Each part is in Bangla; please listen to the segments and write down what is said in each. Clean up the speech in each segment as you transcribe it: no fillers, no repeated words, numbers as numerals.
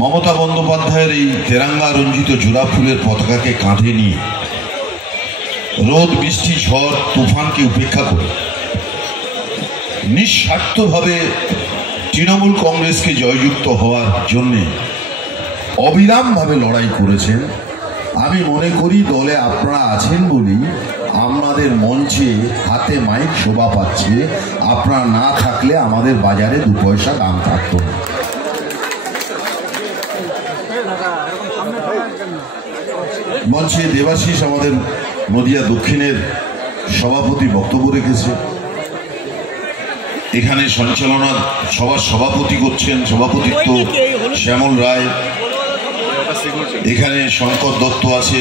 মমতা বন্দ্যোপাধ্যায়ের এই তেরাঙ্গা রঞ্জিত জোড়া ফুলের পতাকাকে কাঁধে নিয়ে রোদ বৃষ্টি ঝড় তুফানকে উপেক্ষা করে নিঃস্বার্থভাবে তৃণমূল কংগ্রেসকে জয়যুক্ত হওয়ার জন্যে অবিরামভাবে লড়াই করেছেন। আমি মনে করি দলে আপনারা আছেন বলেই আপনাদের মঞ্চে হাতে মাইক শোভা পাচ্ছে। আপনারা না থাকলে আমাদের বাজারে 2 পয়সা দাম থাকতো না। মঞ্চে দেবাশিস আমাদের নদিয়া দক্ষিণের সভাপতি বক্তব্য রেখেছে। এখানে সঞ্চালনা সভার সভাপতি করছেন, সভাপতিত্ব শ্যামল রায়। এখানে শঙ্কর দত্ত আছে,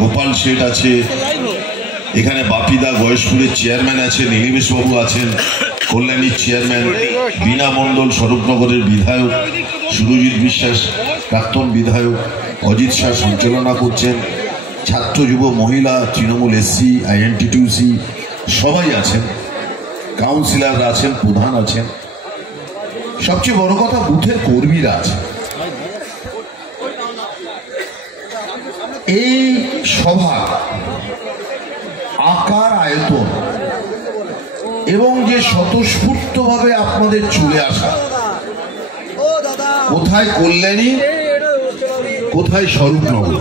গোপাল শেঠ আছে, এখানে বাপিদা গয়েশপুরের চেয়ারম্যান আছেন, নীলিমেশবাবু আছেন, কল্যাণীর চেয়ারম্যান, বীণা মণ্ডল স্বরূপনগরের বিধায়ক, সুরজিৎ বিশ্বাস প্রাক্তন বিধায়ক, অজিত শাহ সঞ্চালনা করছেন, ছাত্র যুব মহিলা তৃণমূল এসসি আইএনটিটিউসি সবাই আছেন, কাউন্সিলররা আছেন, প্রধান আছেন, সবচেয়ে বড় কথা বুথের কর্মীরা আছেন। এই সভা আকার আয়তন এবং যে স্বতঃস্ফূর্তভাবে আপনাদের চলে আসা, কোথায় কল্যাণী, কোথায় স্বরূপনগর।